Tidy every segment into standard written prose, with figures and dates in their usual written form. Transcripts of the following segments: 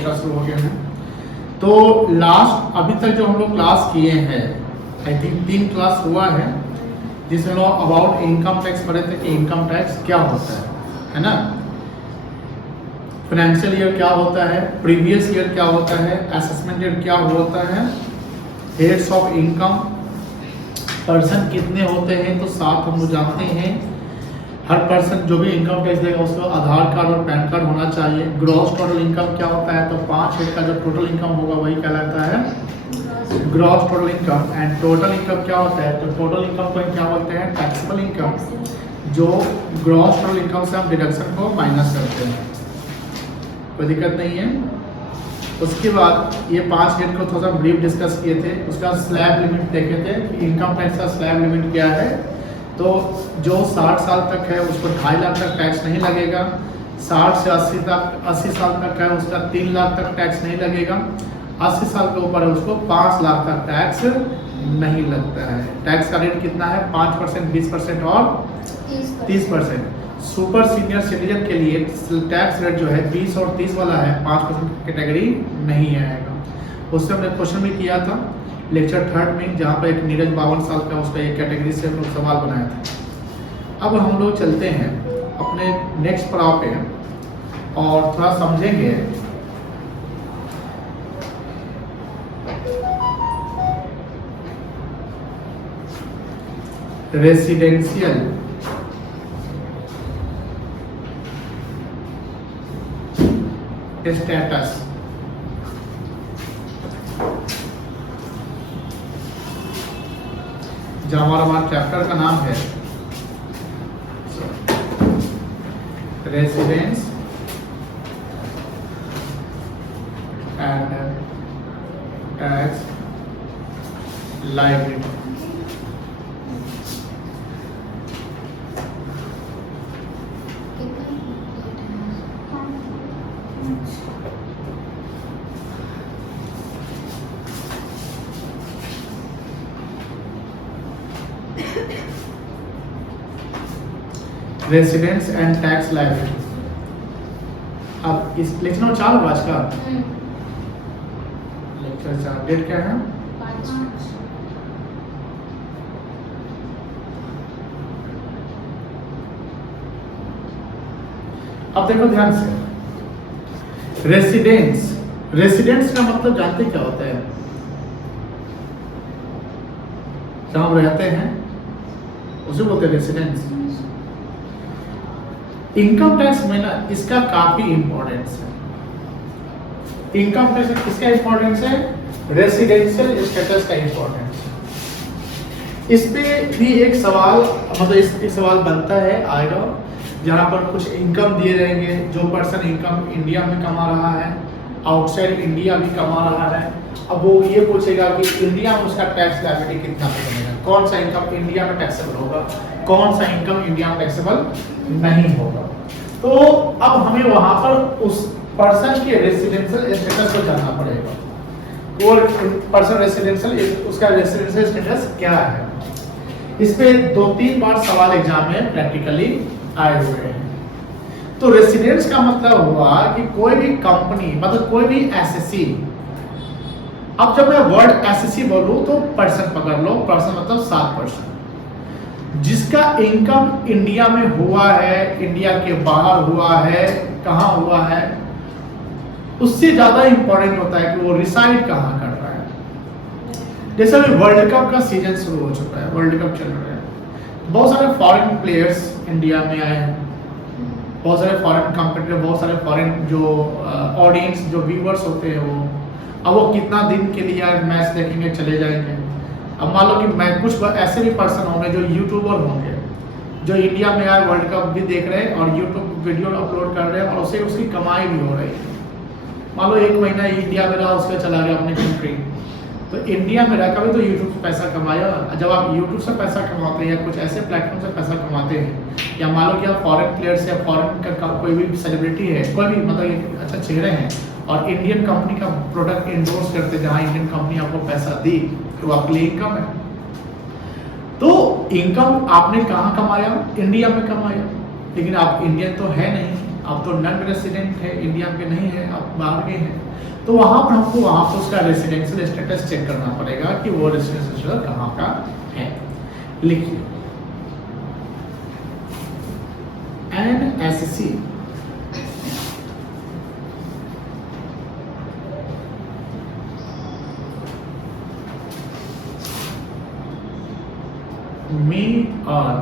का शुरू हो गया है। तो लास्ट अभी तक जो हम लोग क्लास किए हैं, आई थिंक 3 क्लास हुआ है, जिसमें लोग अबाउट इनकम टैक्स पढ़े थे कि इनकम टैक्स क्या होता है ना, फाइनेंशियल ईयर क्या होता है, प्रीवियस ईयर क्या होता है, असेसमेंट ईयर क्या होता है, हेड्स ऑफ इनकम, पर्सन कितने होते हैं। तो 7 हम लोग जानते हैं। हर पर्सन जो भी इनकम टैक्स देगा उसको आधार कार्ड और पैन कार्ड होना चाहिए। ग्रॉस टोटल इनकम क्या होता है, तो 5 हेड का जो टोटल इनकम होगा वही कहलाता है gross total income. And total income क्या होता है, तो टोटल इनकम को क्या बोलते हैं, टैक्सेबल इनकम, जो ग्रॉस टोटल इनकम से हम डिडक्शन को माइनस करते हैं। कोई दिक्कत नहीं है। उसके बाद ये 5 हेड को थोड़ा सा ब्रीफ डिस्कस किए थे। उसका स्लैब लिमिट देखे थे कि इनकम टैक्स का स्लैब लिमिट क्या है। तो जो 60 साल तक है उसको 2.5 लाख तक टैक्स नहीं लगेगा। 60 से 80 साल तक है उसका 3 लाख तक टैक्स नहीं लगेगा। 80 साल के ऊपर है उसको 5 लाख तक टैक्स नहीं लगता है। टैक्स का रेट कितना है, 5%, 20% और 30%। सुपर सीनियर सिटीजन के लिए टैक्स रेट जो है 20 और 30 वाला है, 5% कैटेगरी नहीं आएगा। उससे हमने क्वेश्चन भी किया था लेक्चर 3 में, जहाँ पर एक नीरज 52 साल का उसका एक कैटेगरी से हम लोग सवाल बनाया था। अब हम लोग चलते हैं अपने नेक्स्ट पड़ाव पे और थोड़ा समझेंगे रेसिडेंशियल स्टेटस। जो हमारा चैप्टर का नाम है residence and tax liability. Residence and tax liability. अब इस लेक्चर नंबर 4 होगा आज का लेक्चर 4। डेट क्या है, 5। अब देखो ध्यान से। रेसिडेंस का मतलब जानते क्या होता है, जहां हम रहते हैं उसे बोलते हैं रेसिडेंस। इनकम टैक्स में ना इसका काफी इंपॉर्टेंस है। इनकम टैक्स किसका इंपॉर्टेंस है, रेसिडेंशियल स्टेटस का इंपॉर्टेंस है। इस पे भी एक सवाल मतलब एक सवाल बनता है आएगा, जहाँ पर कुछ इनकम दिए रहेंगे। जो पर्सन इनकम इंडिया में कमा रहा है, आउटसाइड इंडिया भी कमा रहा है, अब वो ये पूछेगा कि इंडिया में उसका टैक्स लायबिलिटी कितना बनेगा, कौन सा इनकम इंडिया में टैक्सेबल होगा, कौन सा इनकम इंडिया में टैक्सेबल नहीं होगा। तो अब हमें वहां पर उस पर्सन के रेसिडेंशियल स्टेटस को जानना पड़ेगा। और पर्सन रेसिडेंशियल उसका रेसिडेंशियल स्टेटस क्या है। इस पे 2-3 बार सवाल एग्जाम में प्रैक्टिकली आए हुए हैं। तो रेसिडेंस का मतलब हुआ कि कोई भी कंपनी मतलब कोई भी एसएससी। अब जब मैं वर्ड एसएससी बोलूं तो पर्सन पकड़ लो, पर्सन मतलब 7%, जिसका इनकम इंडिया में हुआ है, इंडिया के बाहर हुआ है, कहां हुआ है, उससे ज्यादा इंपॉर्टेंट होता है कि वो रिसाइड कहां कर रहा है। जैसे अभी वर्ल्ड कप का सीजन शुरू हो चुका है, वर्ल्ड कप चल रहा है, बहुत सारे फॉरेन प्लेयर्स इंडिया में आए हैं, बहुत सारे फॉरेन कॉम्पिटिटर, बहुत सारे फॉरेन जो ऑडियंस जो व्यूअर्स होते हैं वो, अब वो कितना दिन के लिए मैच देखेंगे, चले जाएंगे। अब मान लो कि मैं कुछ ऐसे भी पर्सन होंगे जो यूट्यूबर होंगे, जो इंडिया में आए वर्ल्ड कप भी देख रहे हैं और यूट्यूब वीडियो अपलोड कर रहे हैं और उससे उसकी कमाई भी हो रही है। मान लो 1 महीना इंडिया में रहा, उसका चला गया अपने कंट्री, तो इंडिया में रहकर भी तो यूट्यूब से पैसा कमाया। जब आप यूट्यूब से पैसा कमाते हैं या कुछ ऐसे प्लेटफॉर्म से पैसा कमाते हैं, या मान लो कि आप फॉरेन प्लेयर्स या फॉरेन का कोई भी सेलिब्रिटी है, कोई भी मतलब अच्छा चेहरे हैं और इंडियन कंपनी का प्रोडक्ट इंडोर्स करते हैं, जहाँ इंडियन कंपनी आपको पैसा दी, तो आपके लिए इनकम है। तो इनकम आपने कहाँ कमाया, इंडिया में कमाया, लेकिन आप इंडियन तो है नहीं, अब तो नॉन रेसिडेंट है, इंडिया में नहीं है, अब बाहर के हैं, तो वहां पर हमको वहां पर उसका रेसिडेंशियल स्टेटस चेक करना पड़ेगा कि वो रेसिडेंशियल कहाँ का है। लिखिए NSC may earn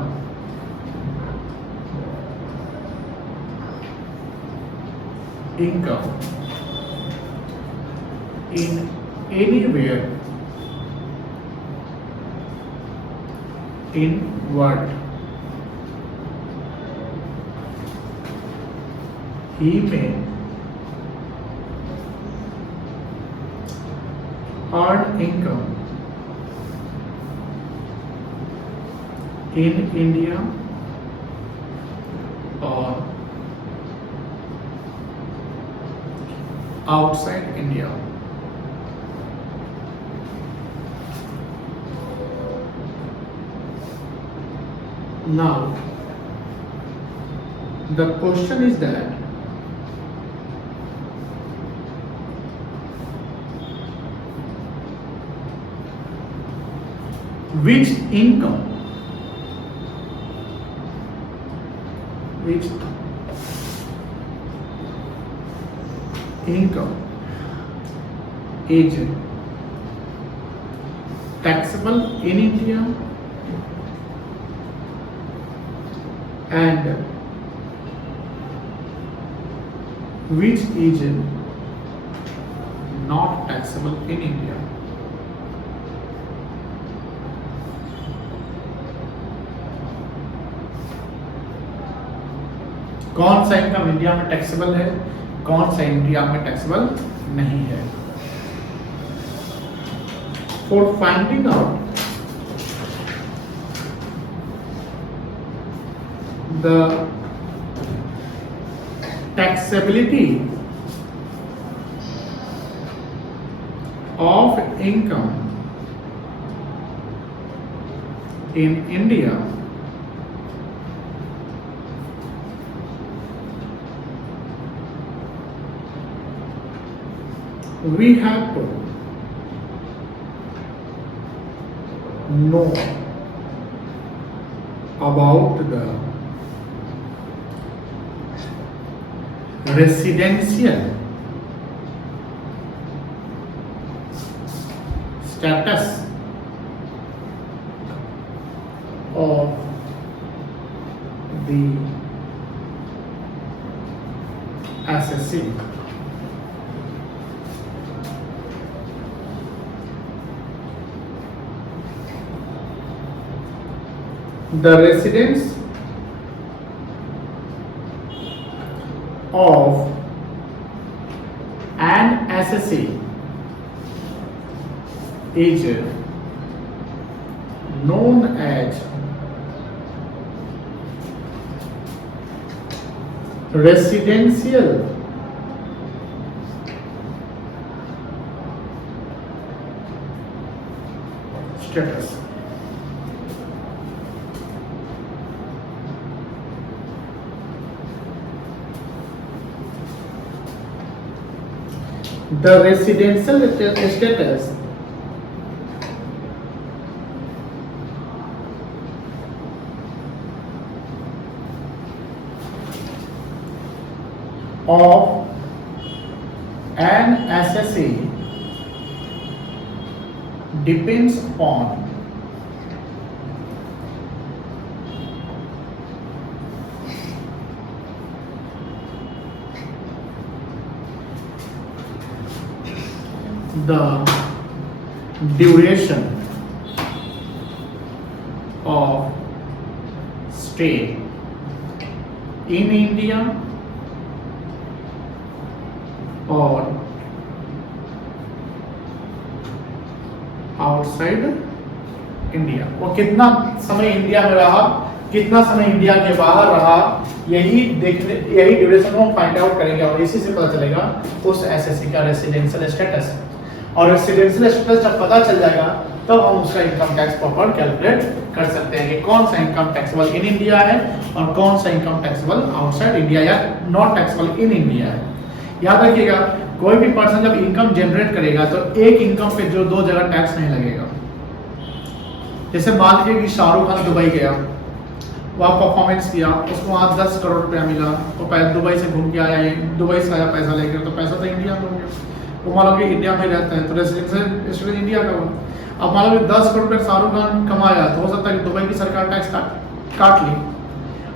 income in anywhere in world. He may earn income in India or outside India. Now, the question is that which income, is taxable in India and which is not taxable in India. कौन सा income India में taxable है, कौन सा India में taxable नहीं है। For finding out the taxability of income in India, we have to know about the residential status of the SSC. The residence of an SSC is known as residential status. The residential status of an SSC depends upon the duration of stay in India or outside India. वो कितना समय India में रहा, कितना समय India के बाहर रहा, यही ड्यूरेशन को फाइंड आउट करेंगे और इसी से पता चलेगा उस एसएससी का रेसिडेंशियल स्टेटस। और रेसिडेंशियल स्टेटस जब पता चल जाएगा तब हम उसका इनकम टैक्स प्रॉपर कैलकुलेट कर सकते हैं कि कौन सा इनकम टैक्सेबल इन इंडिया है और कौन सा इनकम टैक्सेबल आउटसाइड इंडिया या नॉट टैक्सेबल इन इंडिया है। याद रखिएगा, कोई भी पर्सन जब इनकम जनरेट करेगा तो एक इनकम पे जो दो जगह टैक्स नहीं लगेगा। जैसे मान लीजिए कि शाहरुख खान दुबई गया, वहाँ परफॉर्मेंस किया, उसको वहाँ 10 करोड़ रुपया मिला, वो दुबई से घूम के आया, दुबई से आया पैसा लेकर, तो पैसा तो इंडिया में हो गया। वो मान लो कि इंडिया में रहता है तो रेसिडेंशियल स्टेटस इंडिया का हुआ। अब मान लो कि 10 करोड़ रुपये शाहरुख खान कमाया तो हो सकता है कि दुबई की सरकार टैक्स काट ली।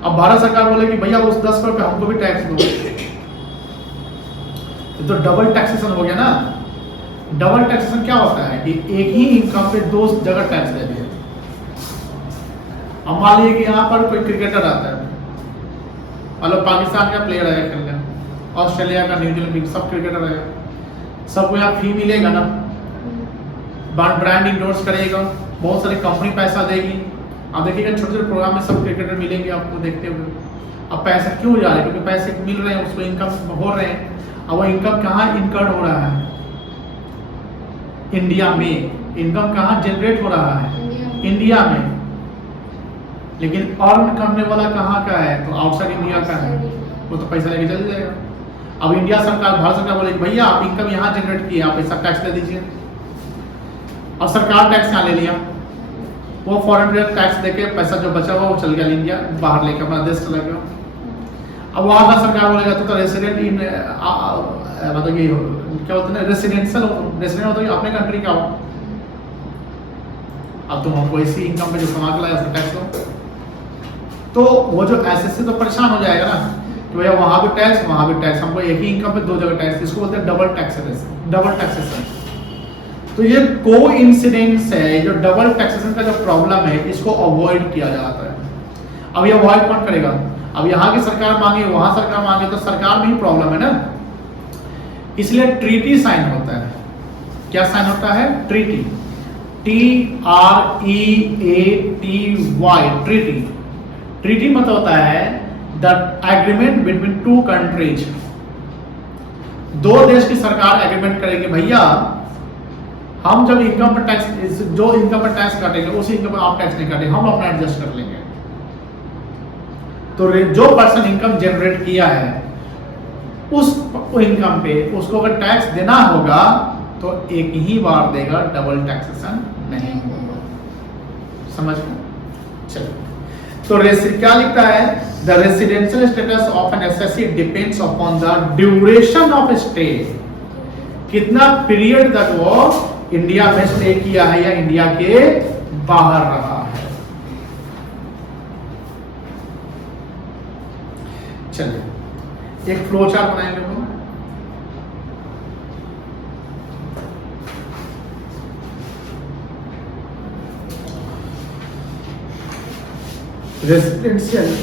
अब भारत सरकार बोले कि भैया उस 10 करोड़ पे हमको भी टैक्स दो, तो डबल टैक्सेशन हो गया ना। डबल टैक्सेशन क्या होता है कि एक ही इनकम पे दो जगह टैक्स दे दिया। अब मान लीजिए कि यहाँ पर कोई क्रिकेटर आता है, मतलब पाकिस्तान का प्लेयर आया खेलने, ऑस्ट्रेलिया का, न्यूजीलैंड, सब क्रिकेटर आया, सबको यहाँ फी मिलेगा ना, ब्रांड इंडोर्स करेगा, बहुत सारी कंपनी पैसा देगी। आप देखिएगा छोटे छोटे प्रोग्राम में सब क्रिकेटर मिलेंगे आपको देखते हुए। अब पैसा क्यों जा रहा है? क्योंकि पैसे मिल रहे हैं, उसको इनकम हो रहे हैं। अब वो इनकम कहाँ इनकर्ड हो रहा है? इंडिया में। इनकम कहाँ जनरेट हो रहा है? इंडिया में। लेकिन अर्न करने वाला कहाँ का है? तो आउटसाइड इंडिया का है, वो तो पैसा लेके चल जाएगा। अब इंडिया सरकार, भारत सरकार बोले भैया आप इनकम यहाँ जनरेट किए, आप ऐसा टैक्स दे दीजिए। अब सरकार टैक्स यहाँ ले लिया, वो फॉरेन डायरेक्ट टैक्स देके पैसा जो बचा हुआ वो चल गया इंडिया, बाहर लेके अपना देश चला गया। अब वहाँ का सरकार बोलेगा तो रेसिडेंट इन मतलब ये क्या होता है, रेसिडेंशियल रेसिडेंट होता है अपने कंट्री का हो। अब तुम हमको इसी इनकम पे जो कमा के लाया उसका टैक्स दो, तो वो जो एसएससी तो परेशान हो जाएगा ना कि भैया वहाँ भी टैक्स वहाँ भी टैक्स, हमको एक ही इनकम पे दो जगह टैक्स। इसको बोलते हैं डबल टैक्सेशन। तो ये कोइंसिडेंस है, जो डबल टैक्सेशन का जो प्रॉब्लम है इसको अवॉइड किया जाता है। अब ये अवॉइड कौन करेगा? अब यहाँ की सरकार मांगे, वहाँ सरकार मांगे, तो सरकार में ही प्रॉब्लम है ना। इसलिए ट्रीटी साइन होता है। क्या साइन होता है? Treaty, TREATY, treaty. ट्रीटी मतलब होता है the agreement between two countries. दो देश की सरकार एग्रीमेंट करेगी, भैया हम जब इनकम पर टैक्स, जो इनकम पर टैक्स काटेंगे उसी इनकम पर आप टैक्स नहीं काटेंगे, हम अपना एडजस्ट कर लेंगे। तो जो पर्सन इनकम जनरेट किया है उस इनकम पे उसको अगर टैक्स देना होगा तो एक ही बार देगा, डबल टैक्सेशन नहीं होगा। समझ गए? चलो, तो क्या लिखता है? The residential status of an assessee depends upon the duration of stay. कितना पीरियड तक वो इंडिया में स्टे किया है या इंडिया के बाहर रहा है। चलिए एक फ्लो चार्ट बनाएंगे हम। Residential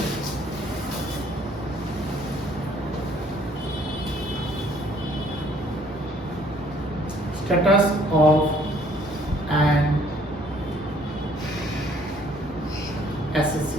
status of an SSC.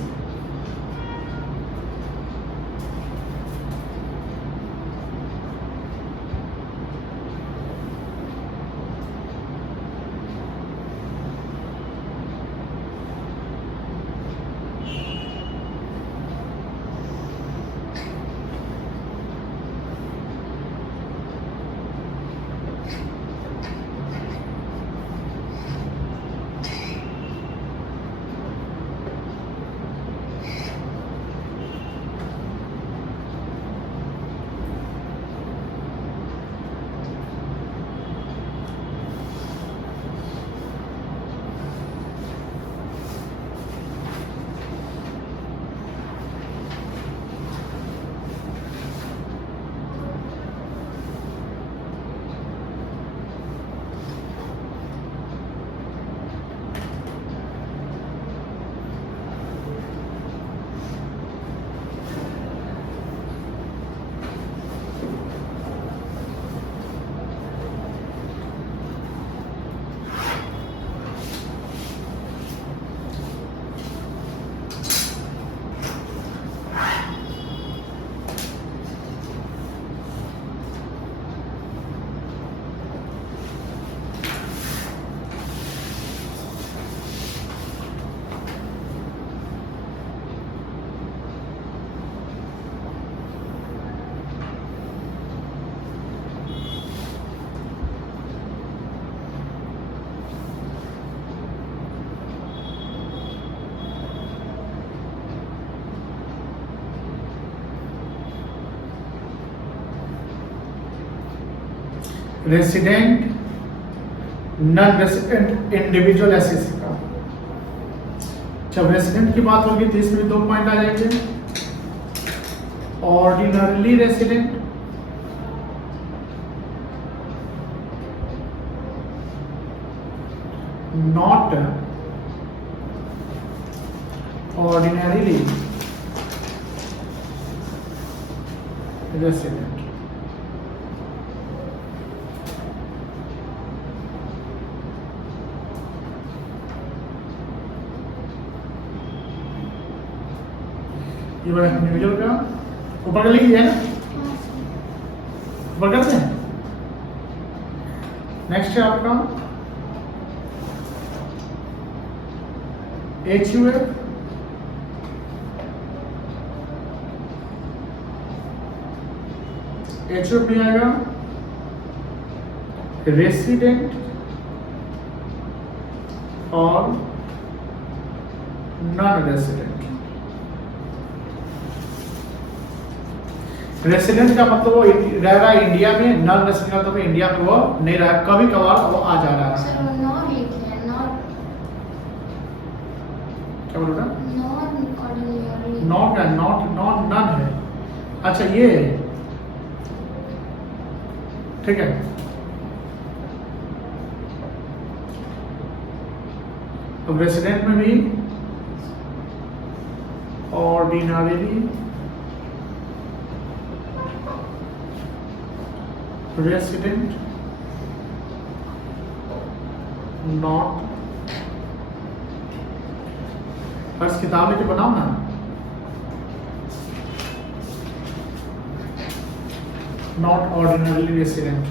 Resident, non resident, individual SSC का। जब रेसिडेंट की बात होगी तो इसमें 2 पॉइंट आ जाएंगे। Ordinarily resident, not ordinarily resident. ये वाला इंडिविजुअल का ऊपर का लिख दिया ना, ऊपर करते हैं। नेक्स्ट है आपका HUF, HUF में आएगा रेसिडेंट और नॉन रेसिडेंट। रेसिडेंट का मतलब वो रह रहा है इंडिया में, नॉन रेसिडेंट का मतलब इंडिया में वो नहीं रहा, कभी कभार वो आ जा रहा है। सर वो नॉट लिखे हैं, नॉट क्या बोल रहा है? Not ordinary. नॉट है, नॉट नॉट नॉन है। अच्छा ये ठीक है। अब रेसिडेंट में भी ऑर्डिनरीली रेसिडेंट, नॉट, बस किताब लेके बनाओ ना। Not ordinarily resident.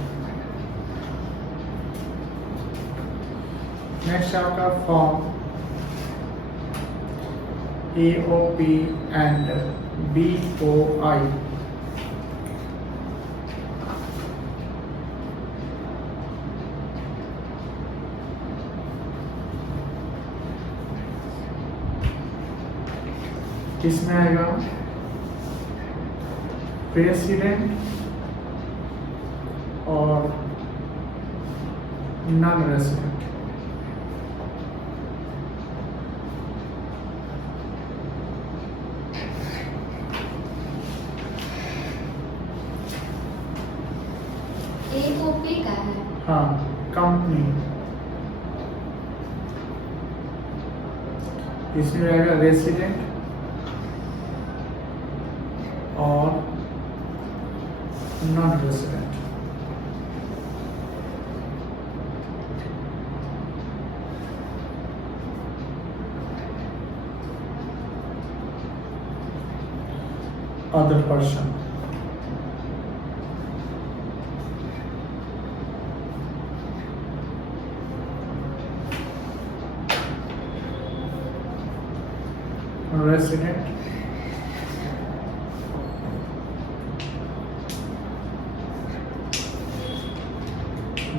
नेक्स्ट आपका फॉर्म AOP एंड BOI। किसमें आएगा? प्रेसिडेंट और नॉन रेसिडेंट। AOP का है। हाँ, कंपनी। इसमें आएगा रेसिडेंट और non resident. Other person. Resident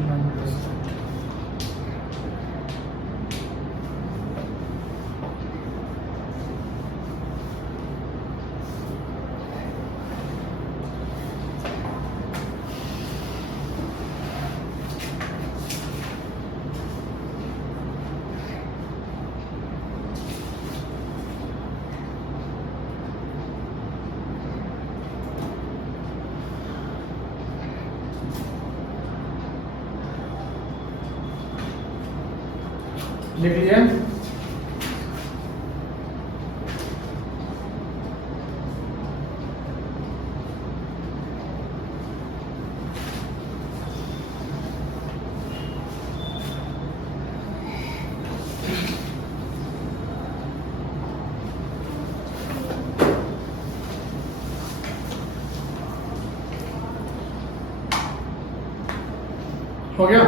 non resident. लिख लिया? हो गया?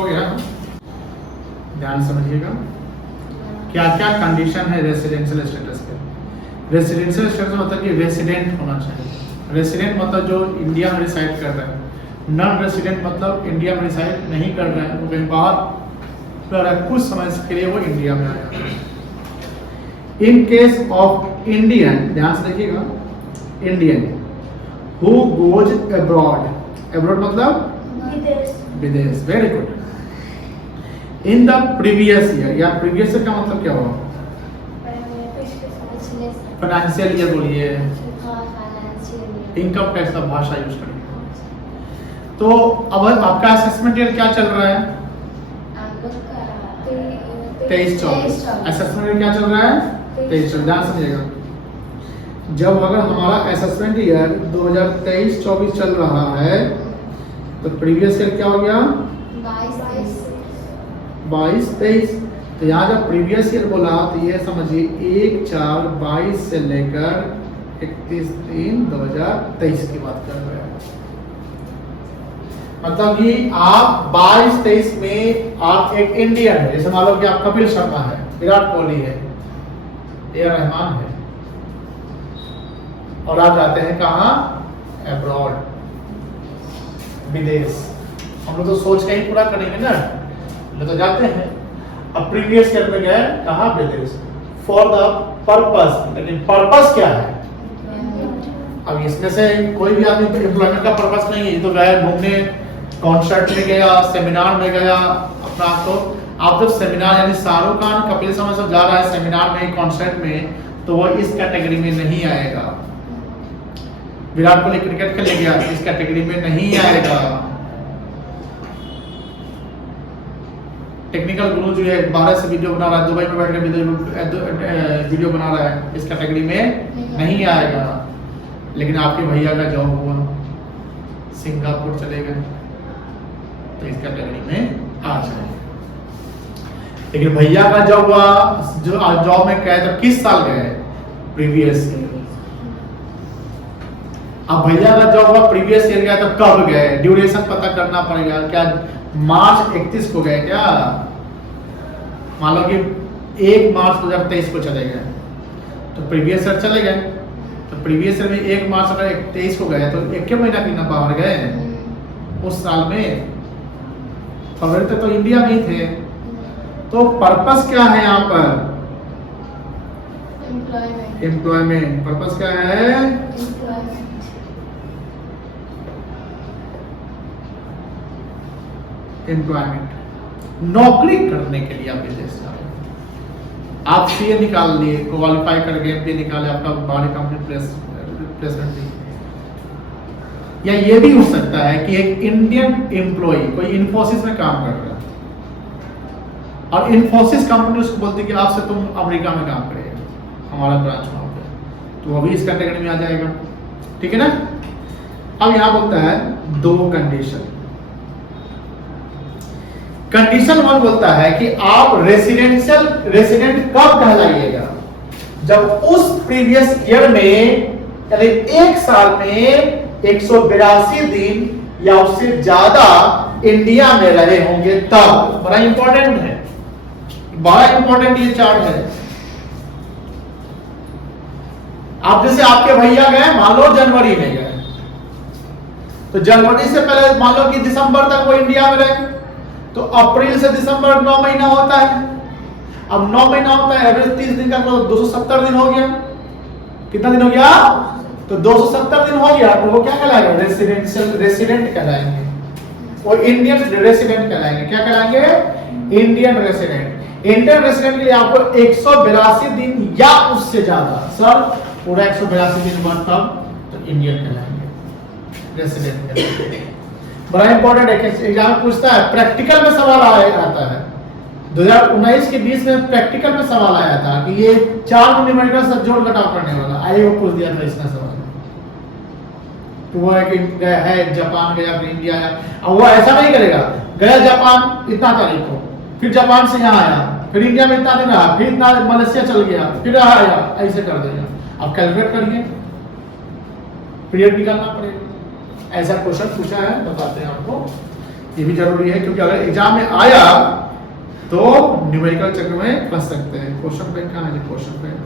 हो गया? ध्यान समझिएगा, क्या क्या कंडीशन है रेसिडेंशियल स्टेटस के। रेसिडेंशियल स्टेटस मतलब कि रेसिडेंट होना चाहिए। रेसिडेंट मतलब जो इंडिया में रिसाइड कर रहा है। नॉन रेसिडेंट मतलब इंडिया में रिसाइड नहीं कर रहा है, वो कहीं बाहर रह रहा है, कुछ समय के लिए वो इंडिया में आया। इन केस ऑफ इंडियन, ध्यान से देखिएगा, Indian who goes abroad, abroad मतलब विदेश, very good. In the previous year, या प्रीवियस ईयर का मतलब क्या हुआ? फाइनेंशियल ईयर बोलिए, इनकम टैक्स का भाषा यूज करेंगे। तो अब आपका असेसमेंट ईयर क्या चल रहा है? 23-24। असेसमेंट ईयर क्या चल रहा है? 23-24। ध्यान समझिएगा, जब अगर हमारा असेसमेंट ईयर 2023-24 चल रहा है तो प्रीवियस ईयर क्या हो गया? 22-23। तो यहाँ जब प्रीवियस ईयर बोला तो ये समझिए 1/4/22 से लेकर 31/3/2023 की बात कर रहे हैं। मतलब कि आप 22-23 में आप एक इंडियन है, जैसे मान लो कि आप कपिल शर्मा है, विराट कोहली है, ए.आर. रहमान है, और आप जाते हैं कहाँ? अब्रॉड, विदेश। हम लोग तो सोच के ही पूरा करेंगे ना, लोग तो जाते हैं। अब प्रीवियस ईयर में गए कहाँ? विदेश, फॉर द पर्पस। लेकिन पर्पस क्या है? अब इसमें से कोई भी आदमी एम्प्लॉयमेंट का पर्पस नहीं है, ये तो गए घूमने, कॉन्सर्ट में गया, सेमिनार में गया अपना। तो आप जब सेमिनार, यानी शाहरुख खान, कपिल शर्मा सब जा रहा है सेमिनार में, कॉन्सर्ट में, तो वो इस कैटेगरी में नहीं आएगा। विराट कोहली क्रिकेट खेलने गया, इस कैटेगरी में नहीं आएगा। टेक्निकल गुरु जो है 12 से वीडियो बना रहा है, दुबई में बैठ के वीडियो बना रहा है, इस कैटेगरी में नहीं आएगा। लेकिन आपके भैया का जॉब हुआ, सिंगापुर चले गए, तो इस कैटेगरी में आ जाए। लेकिन भैया का जॉब हुआ, जो जॉब में गए तो किस साल गए? Previous year. अब भैया का जॉब हुआ प्रीवियस ईयर गया, तो कब गए? ड्यूरेशन पता करना पड़ेगा। क्या मार्च 31 को गए क्या? मान लो कि 1 मार्च 2023 को चले गए, तो प्रीवियस ईयर चले गए। तो प्रीवियस ईयर में 1 मार्च 2023 को गए, तो 1 महीना कितना बाहर गए उस साल में? फरवरी तक तो इंडिया में ही थे। तो पर्पस क्या है यहाँ पर? एम्प्लॉयमेंट। पर्पस क्या है? एम्प्लॉयमेंट। नौकरी करने के लिए आप विदेश जा रहे हैं। आप सीए निकाल लिए, क्वालिफाई करके एमपी निकाले, आपका बड़ी कंपनी प्लेसमेंट दी। या ये भी हो सकता है कि एक इंडियन एम्प्लॉय कोई इन्फोसिस में काम कर रहा है, और इन्फोसिस कंपनी उसको बोलती है कि आपसे तुम अमेरिका में काम करेगा, हमारा ब्रांच वहां पे, तो वो भी इस कैटेगरी में आ जाएगा। ठीक है ना? अब यहां बोलता है 2 कंडीशन। कंडीशन 1 बोलता है कि आप रेसिडेंट कब कहलाइएगा? जब उस प्रीवियस ईयर में, यानी 1 साल में 182 दिन या उससे ज्यादा इंडिया में रहे होंगे, तब। बड़ा इंपॉर्टेंट है, बड़ा इंपॉर्टेंट ये चार्ट है। आप जैसे आपके भैया गए, मान लो जनवरी में गए, तो जनवरी से पहले मान लो कि दिसंबर तक वो इंडिया में रहे, तो अप्रैल से दिसंबर 9 महीना होता है। अब 9 महीना होता है, एवरेज 30 दिन का, तो 270 दिन हो गया। कितना दिन हो गया? तो 270 दिन हो गया, तो वो क्या कहलाएगा? रेसिडेंट कहलाएंगे, वो इंडियन रेसिडेंट कहलाएंगे। क्या कहलाएंगे? Indian resident. इंडियन रेसिडेंट के लिए आपको 182 दिन या उससे ज्यादा, सर पूरा 182 दिन बाद तब तो इंडियन कहलाएंगे, रेसिडेंट कहलाएंगे। बड़ा इंपॉर्टेंट है, एग्जाम पूछता है, प्रैक्टिकल में सवाल आता है। 2019 के 20 में प्रैक्टिकल में सवाल आया था कि ये 4 न्यूमेरिकल सब जोड़ घटाव करने वाला, आईए वो पूछ दिया था इसका सवाल। तो वो है कि गया है जापान गया, फिर इंडिया आया। अब वो ऐसा नहीं करेगा, गया जापान इतना तारीख को, फिर जापान से यहाँ आया, फिर इंडिया में इतना दिन रहा, फिर इतना मलेशिया चल गया, फिर आया, ऐसे कर देगा। अब कैलकुलेट करिए, पीरियड निकालना पड़ेगा। ऐसा क्वेश्चन पूछा है, बताते हैं आपको। ये भी जरूरी है, क्योंकि अगर एग्जाम में आया तो न्यूमेरिकल चक्र में फंस सकते हैं। क्वेश्चन बैंक कहाँ है? क्वेश्चन बैंक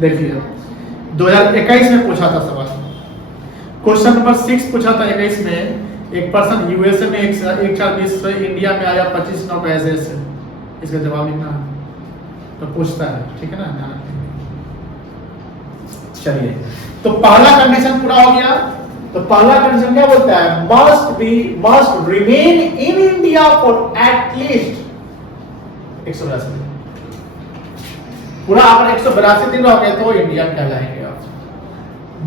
देखिए 2021 में पूछा था सवाल, क्वेश्चन नंबर 6 पूछा था 21 में। एक पर्सन यूएसए में 1/4 से इंडिया में आया 25 नौ पैसे से, इसका जवाब लिखना है तो पूछता है, ठीक है ना। चलिए, तो पहला कंडीशन पूरा हो गया। तो पहला कंडीशन क्या बोलता है? Must remain in India for at least 182 दिन। पूरा अगर 182 दिन रहोगे तो इंडियन कहलाएंगे आप।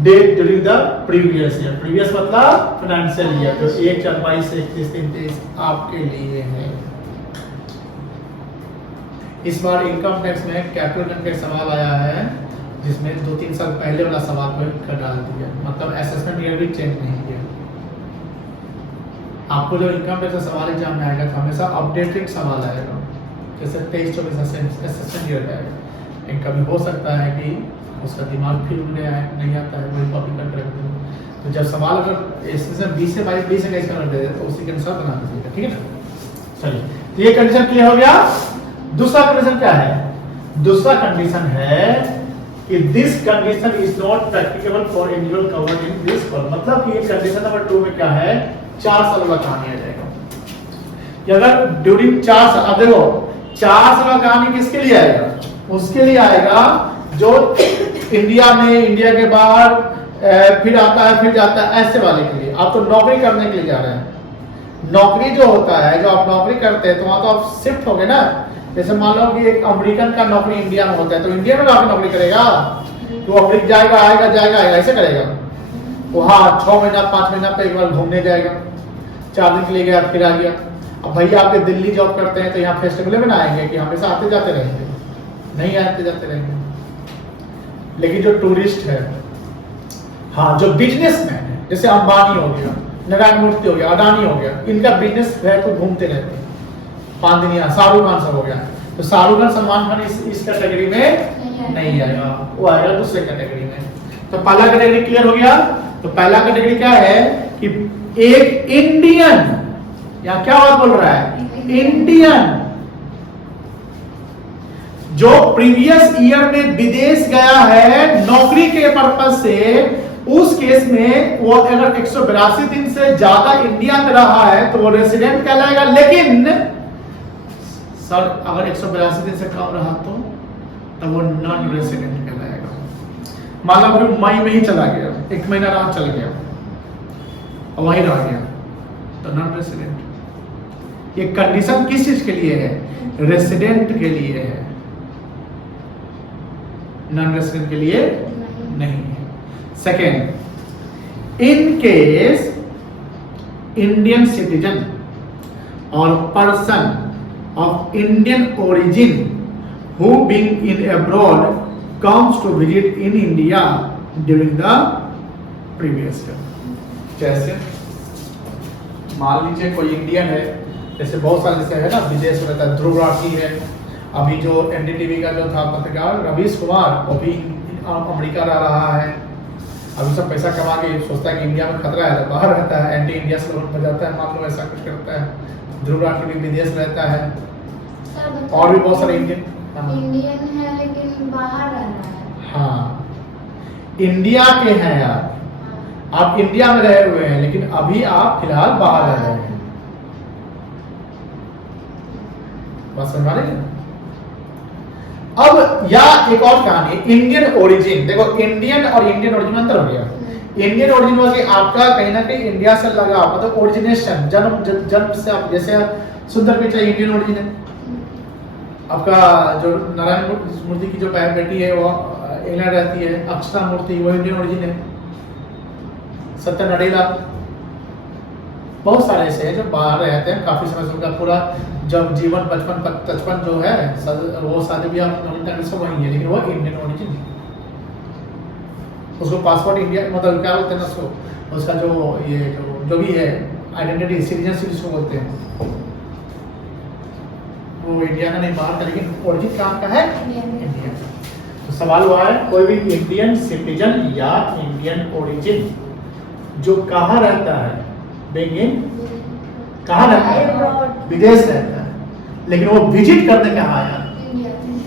Date during the previous year, previous मतलब फाइनेंशियल ईयर, तो 1/4 से 31 आपके लिए है। इस बार इनकम टैक्स में कैपिटल का सवाल आया है, जिसमें 2-3 साल पहले वाला सवाल को कर डाल दिया, मतलब असेसमेंट ईयर भी चेंज नहीं किया। आपको जो इनकम टैक्स का सवाल एग्जाम में आएगा तो हमेशा अपडेटेड सवाल आएगा, जैसे 23-24 असेसमेंट ईयर का आएगा। लेकिन कभी हो सकता है कि उसका दिमाग फिर उड़ गया है, नहीं आता है, वही कॉपी करके रख देंगे। तो जब सवाल अगर इसमें 20 से 22 से कैसे दे तो उसी के अनुसार बना दीजिएगा, ठीक है ना। चलिए, तो ये कंडीशन क्लियर हो गया। दूसरा कंडीशन क्या है? दूसरा कंडीशन है कि this condition is not practicable for individual covered in this form. मतलब कि ये कंडीशन नंबर 2 में क्या है? 4 साल का कहानी आ जाएगा। कि अगर ड्यूरिंग 4 साल, अब देखो 4 साल का कहानी किसके लिए आएगा? उसके लिए आएगा जो इंडिया में, इंडिया के बाहर फिर आता है, फिर जाता है, ऐसे वाले के लिए। आप तो नौकरी करने के लिए जा रहे हैं। नौकरी जो होता है, जो आप नौकरी करते हैं तो वहां तो आप शिफ्ट हो गए ना। जैसे मान लो कि एक अमेरिकन का नौकरी इंडिया में होता है, तो इंडिया में नौकरी करेगा, तो अमेरिका जाएगा, आएगा, ऐसे करेगा। वहाँ 6 महीना 5 महीना पे एक बार घूमने जाएगा, 4 दिन के लिए गया, फिर आ गया। अब भैया आपके दिल्ली जॉब करते हैं तो यहाँ फेस्टिवल में आएंगे कि हमेशा आते जाते रहेंगे? नहीं आते जाते रहेंगे। लेकिन जो टूरिस्ट है, हाँ, जो बिजनेसमैन है, जैसे अंबानी हो गया, नारायण मूर्ति हो गया, अडानी हो गया, इनका बिजनेस है तो घूमते रहते हैं 5 दिन। यहाँ शाहरुख खान सब हो गया, तो शाहरुख खान, सलमान खान इस कैटेगरी में नहीं आएगा, वो आएगा दूसरे कैटेगरी में। तो पहला कैटेगरी क्लियर हो गया। तो पहला कैटेगरी क्या है कि एक इंडियन, या क्या बात बोल रहा है? इंडियन जो प्रीवियस ईयर में विदेश गया है नौकरी के पर्पज से, उस केस में वो अगर 182 दिन से ज्यादा इंडिया में रहा है तो वो रेसिडेंट कहलाएगा। लेकिन सर अगर 182 दिन से कम रहा तो वो नॉन रेसिडेंट कहलाएगा। मान लो फिर मई में ही चला गया, 1 महीना रहा, चल गया और वहीं रह गया, तो नॉन रेसिडेंट। ये कंडीशन किस चीज के लिए है? रेसिडेंट के लिए है, नॉन रेसिडेंट के लिए नहीं है। Second, in case Indian citizen और person of Indian origin who being in abroad comes to visit in India during the previous year। जैसे मान लीजिए कोई इंडियन है, जैसे बहुत सारे जैसे है ना विदेश में रहता है, ध्रुव राठी है, अभी जो एनडीटीवी का जो था पत्रकार रवीश कुमार, वो भी अमेरिका रह रहा है। अभी सब पैसा कमा के सोचता है कि इंडिया में खतरा है तो बाहर रहता है, एंटी इंडिया स्लोगन बजाता है, मान लो ऐसा कुछ करता है। ध्रुव राठी भी विदेश रहता है, और भी बहुत सारे इंडियन है लेकिन बाहर रह रहा है। हाँ, इंडिया के हैं यार, आप इंडिया में रहे हुए हैं लेकिन अभी आप फिलहाल बाहर रह रहे हैं। बात समझ रहे हैं? अब या एक और कहानी, इंडियन ओरिजिन। देखो इंडियन और इंडियन ओरिजिन में अंतर हो गया। इंडियन ओरिजिन हो गया आपका कहीं ना कहीं इंडिया से लगा, मतलब ओरिजिनेशन, जन्म से आप, जैसे सुंदर पिचाई इंडियन ओरिजिन है। आपका जो नारायण मूर्ति की जो बेटी है वो इंग्लैंड रहती है, अक्षता मूर्ति वो इंडियन ओरिजिन है। सत्य नडेला, बहुत सारे ऐसे हैं जो बाहर रहते हैं काफी समय से, उनका पूरा जब जीवन बचपन जो है वो शादी भी आप वही है, लेकिन वो इंडियन ओरिजिन है। उसको पासपोर्ट इंडिया, मतलब क्या बोलते हैं उसको, उसका जो ये जो भी है आइडेंटिटी, सिटीजनशिप जिसको बोलते हैं, वो इंडिया का नहीं बाहर का, लेकिन ओरिजिन कहाँ का है? इंडिया। तो सवाल हुआ है कोई भी इंडियन सिटीजन या इंडियन ओरिजिन जो कहाँ रहता है, बेगिन कहाँ रहता है, विदेश रहता है, लेकिन वो विजिट करने कहाँ आया,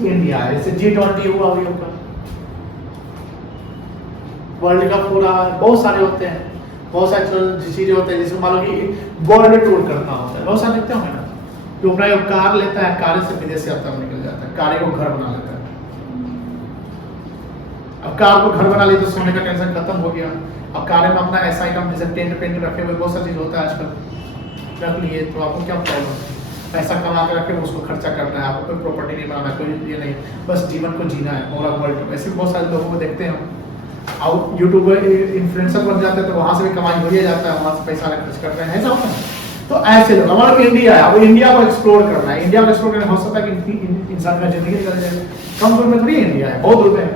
इंडिया। जैसे G20 हुआ अभी होगा, वर्ल्ड कप हो रहा है, बहुत सारे होते हैं, बहुत सारे चीजें होते हैं, जिसमें मान लो कि वर्ल्ड टूर करना होता है, बहुत सारे देखते होंगे ना, जो अपना एक कार लेता है, कार से विदेश यात्रा में निकल जाता है, कार को घर बना लेता है। अब कार को घर बना लिया तो सोने का टेंशन खत्म हो गया। अब कार में अपना ऐसा आइटम जैसे टेंट पेंट रखे हुए, बहुत सारी चीज होता है आजकल, रख लिए तो आपको क्या प्रॉब्लम है, पैसा कमा के रखे उसको खर्चा करना है, आपको कोई प्रॉपर्टी नहीं बनाना, कोई ये नहीं, बस जीवन को जीना है पूरा वर्ल्ड। ऐसे बहुत सारे लोगों को देखते हैं, और यूट्यूब इन्फ्लुएंसर बन जाते हैं तो वहां से भी कमाई हो ही जाता है, वहां से पैसा खर्च करते हैं, ऐसा होता है। तो ऐसे लोग, हमारा इंडिया है, अब इंडिया को एक्सप्लोर करना है, इंडिया को एक्सप्लोर करना हो सकता है कि इंसान का जिंदगी निकल जाए, कम दूर में थोड़ी इंडिया है, बहुत दूर में है।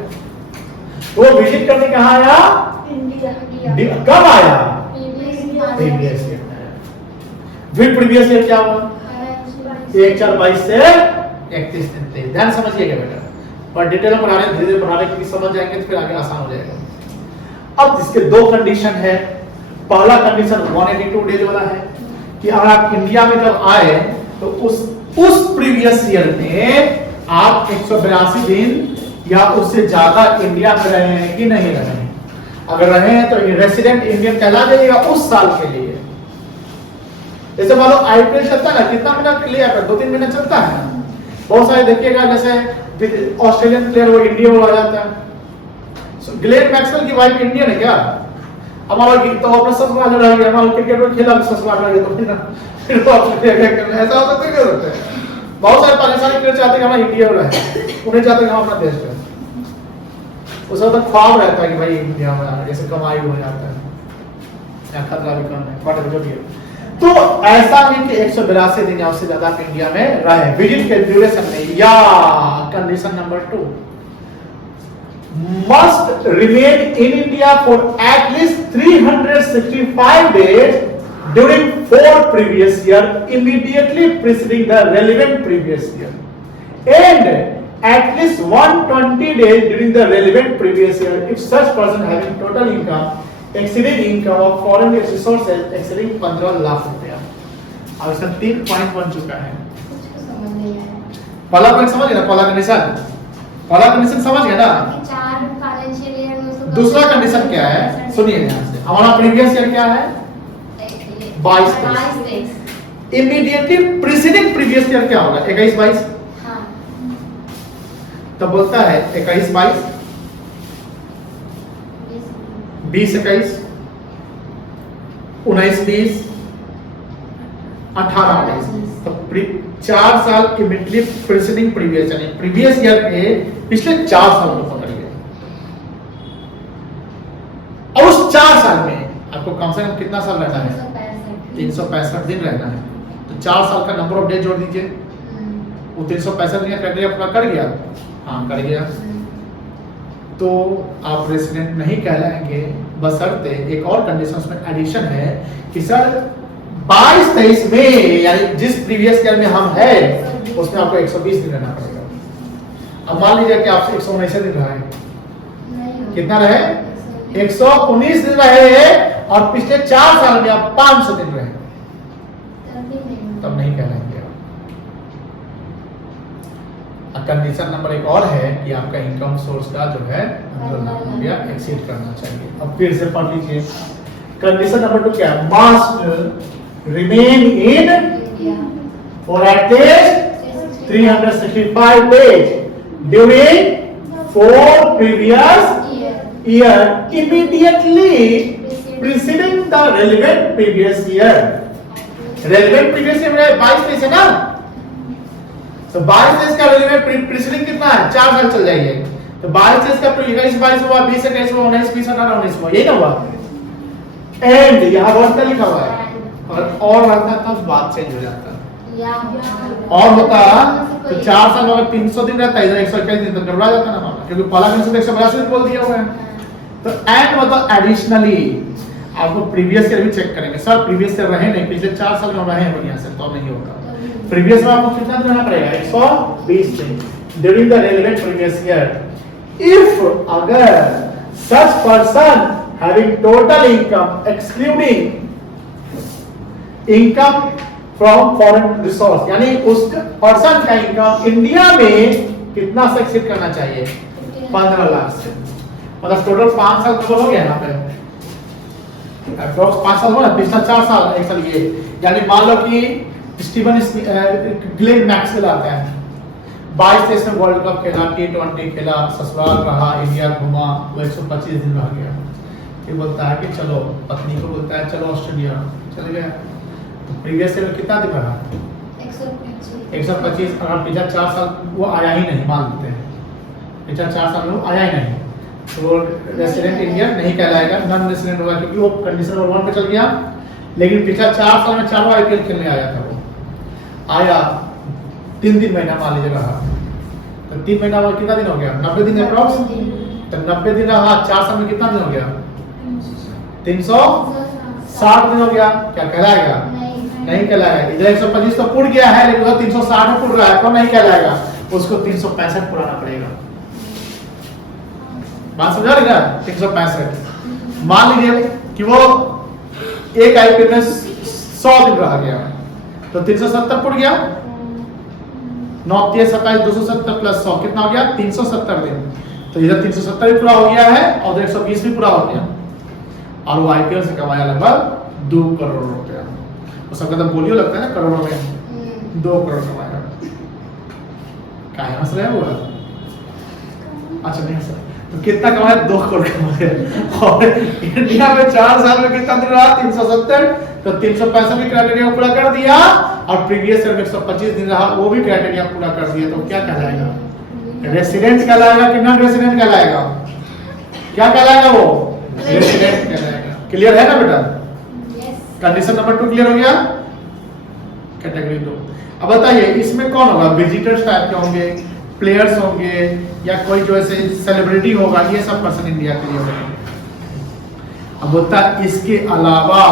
वो विजिट करने कहाँ आया, इंडिया। कब आया, प्रीवियस प्रीवियस ईयर में आया। फिर प्रीवियस ईयर क्या हुआ, 1/4/22 से 31 दिन थे। ध्यान समझिएगा बेटा, पर डिटेल में पढ़ा रहे हैं, धीरे-धीरे पढ़ा रहे हैं, समझ जाएंगे तो फिर आगे आसान हो जाएगा। अब इसके दो कंडीशन है। पहला कंडीशन 182 डेज वाला है कि अगर आप इंडिया में जब आए तो उस प्रीवियस ईयर में आप 182 दिन या उससे ज्यादा इंडिया में रहे हैं कि नहीं रहे हैं। अगर रहे हैं तो रेसिडेंट इंडियन कहला जाएगा उस साल के लिए। जैसे मान लो आईपीएल चलता है ना, कितना मिनट के लिए आता है, 2-3 मिनट चलता है। बहुत सारे देखिएगा, जैसे ऑस्ट्रेलियन प्लेयर वो इंडिया में आ जाता है। ग्लेन मैक्सवेल की वाइफ इंडियन है क्या, हमारा तो अपना ससुराल रह गया, हमारा क्रिकेट में खेला ससुराल रह गया, तो फिर तो ऐसा होता है, क्या होता है। बहुत सारे पाकिस्तानी प्लेयर चाहते हैं कि हमारा इंडिया में रहे, उन्हें चाहते हैं कि हम अपना देश रहे। उसका तो ख्वाब रहता है कि भाई इंडिया में आना, जैसे कमाई हो जाता है या खतरा भी कम है, बट जो भी है। तो ऐसा नहीं कि 182 दिन या उससे ज्यादा इंडिया में रहे विजिट के ड्यूरेशन में। या condition number 2, must remain in India for at least 365 days during 4 previous year immediately preceding the relevant previous year, and at least 120 days during the relevant previous year if such person having total income exceeding income of foreign resources exceeding 15 lakh रुपया। अब इसका 3 point बन चुका है। पहला point समझ गए ना, पहला कंडीशन समझ गए ना। दूसरा कंडीशन क्या है, सुनिए ध्यान से। हमारा प्रीवियस ईयर क्या है, 22-23। इमीडिएटली प्रीसीडिंग प्रीवियस ईयर क्या होगा, 21-22। तब बोलता है 21-22, 20-21, 19-20, 18-19। तो 4 साल इमीडिएटली प्रीसीडिंग प्रीवियस, यानी प्रीवियस ईयर के पिछले 4 साल को पकड़िए। और उस 4 साल में आपको कम से कम कितना साल रहना है, 365 दिन रहना है। तो 4 साल का नंबर ऑफ डे जोड़ दीजिए, वो 365 दिन क्राइटेरिया पूरा कर गया, हाँ कर गया, तो आप रेसिडेंट नहीं कहलाएंगे। बशर्ते एक और कंडीशन उसमें एडिशन है कि सर 22-23 में, यानी जिस प्रीवियस ईयर में हम है उसमें आपको 120 दिन रहना पड़ेगा। अब मान लीजिए कि आप 119 दिन रहे, कितना रहे, 119 दिन रहे, और पिछले 4 साल में आप 500 दिन रहे, तब नहीं कहलाएंगे। कंडीशन नंबर एक और है कि आपका इनकम सोर्स का जो है 15 लाख रुपया एक्सीड करना चाहिए। अब फिर से पढ़ लीजिए। कंडीशन नंबर 2 क्या है, must remain in for at least 365 days during 4 previous year immediately preceding the relevant previous year. Relevant previous year में 22-23 है ना, तो 22-23 का रेलेवेंट प्रीसीडिंग कितना है, 4 साल चल जाएंगे। तो 22-23 का 21-22 हुआ, 20-21 हुआ, 19-20 18-19 हुआ, यही ना हुआ। एंड यहाँ वर्ड लिखा हुआ है, और रहता तब बात चेंज हो जाता। और होता तो 4 साल में 300 दिन रहता है, इधर 121 दिन, तो गड़बड़ा जाता ना मामला, क्योंकि पहला कंडीशन 182 दिन बोल दिया हुआ है। तो एंड मतलब एडिशनली आपको प्रीवियस ईयर भी चेक करेंगे। सर प्रीवियस ईयर रहे नहीं, पिछले 4 साल में रहे हैं बढ़िया से, तो नहीं होगा। प्रीवियस में आपको कितना रहना पड़ेगा, 120 दिन during the relevant previous year. If अगर such person having total income excluding income from foreign resource, यानी उस पर्सन का इनकम इंडिया में कितना से एक्सीड करना चाहिए 15 लाख से, मतलब टोटल 5 साल कवर हो गया यहाँ पे, अप्रोक्स 5 साल हो ना, पिछला 4 साल एक साल ये, यानी मान लो कि स्टीवन ग्लेन मैक्सवेल आता है, 22 देश में वर्ल्ड कप खेला, T20 खेला, ससुराल रहा, इंडिया घुमा, वो 125 दिन रह गया, ये बोलता है कि चलो, पत्नी को बोलता है चलो ऑस्ट्रेलिया, चल गया, तो प्रीवियस ईयर कितना दिन रहा 125, अगर पिछला 4 साल वो आया ही नहीं, मान लेते हैं पिछला 4 साल में वो आया ही नहीं, तो रेसिडेंट इंडियन नहीं कहलाएगा, नॉन रेसिडेंट होगा, क्योंकि वो कंडीशन नंबर 1 पे चल गया, लेकिन पिछला 4 साल में 4 बार आईपीएल खेलने आया था, वो आया 3 महीना मान लीजिए रहा, तो 3 महीना में कितना दिन हो गया 90 दिन अप्रॉक्स, तो 90 दिन रहा, 4 साल में कितना दिन हो गया 360 दिन हो गया, क्या कहलाएगा नहीं कहलाएगा, इधर 125 तो पूर्ण गया है, लेकिन उधर 360 में पूर्ण रहा है, तो नहीं कहलाएगा, उसको 365 पुराना पड़ेगा, बात समझा रहे क्या 365, मान लीजिए कि वो एक आईपीएल में 100 दिन रह गया, तो 370 पुर गया, 9 3 27 270 प्लस 100 कितना हो गया 370 दिन, तो इधर 370 भी पूरा हो गया है और 120 भी पूरा हो गया, और वो आईपीएल से कमाया लगभग 2 करोड़ रुपया, उस सबका तो बोलियो लगता है ना करोड़ों में, 2 करोड़ कमाया, क्या हंस रहे हैं वो, अच्छा नहीं सर, तो कितना कमाया 2 करोड़ कमाया, और इंडिया में 4 साल में कितना दिन रहा 370, तो 365 भी क्राइटेरिया पूरा कर दिया, और प्रीवियस ईयर में 125 दिन रहा, वो भी क्राइटेरिया पूरा कर दिया, तो क्या कहलाएगा रेसिडेंट कहलाएगा कि नॉन रेसिडेंट कहलाएगा, क्या कहलाएगा वो रेसिडेंट कहलाएगा, क्लियर है ना बेटा, कंडीशन नंबर 2 क्लियर हो गया, कैटेगरी 2। अब बताइए इसमें कौन होगा, विजिटर्स टाइप के होंगे, प्लेयर्स होंगे, या कोई जो ऐसे सेलिब्रिटी होगा, ये सब पर्सन इंडिया के लिए होगा। अब बोलता है इसके अलावा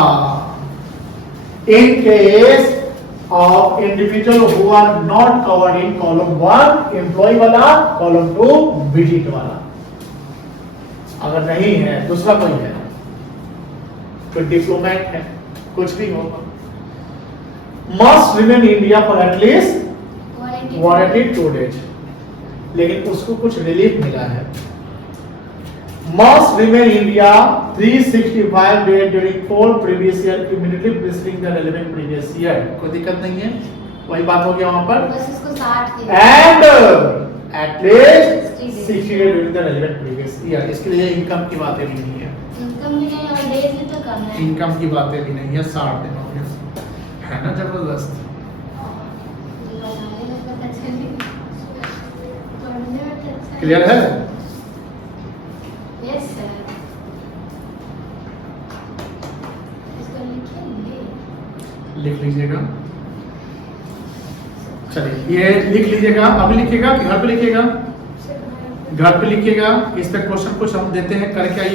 in case of individual who are not covered in column 1 employ वाला, कॉलम 2 विजिट वाला, अगर नहीं है दूसरा कोई है, कोई डिप्लोमेट है, कुछ भी होगा, must remain India for at least 182 days, लेकिन उसको कुछ रिलीफ मिला है, must remain India 365 days during 4 previous year immediately preceding the relevant previous year, कोई दिक्कत नहीं है, वही बात हो गया वहां पर, बस इसको 60 के and at least 60 days during the relevant previous year, इसके लिए इनकम की बातें भी नहीं है, इनकम भी नहीं और डेज भी तो कम है, इनकम की बातें भी नहीं है, 60 दिन हो गया, है ना जबरदस्त, क्लियर है, यस सर, इसको लिखेंगे, लिख लीजिएगा, चलिए ये लिख लीजिएगा, अभी लिखिएगा कि घर पे लिखिएगा, घर पे लिखिएगा, इस पे क्वेश्चन कुछ हम देते हैं करके आइए।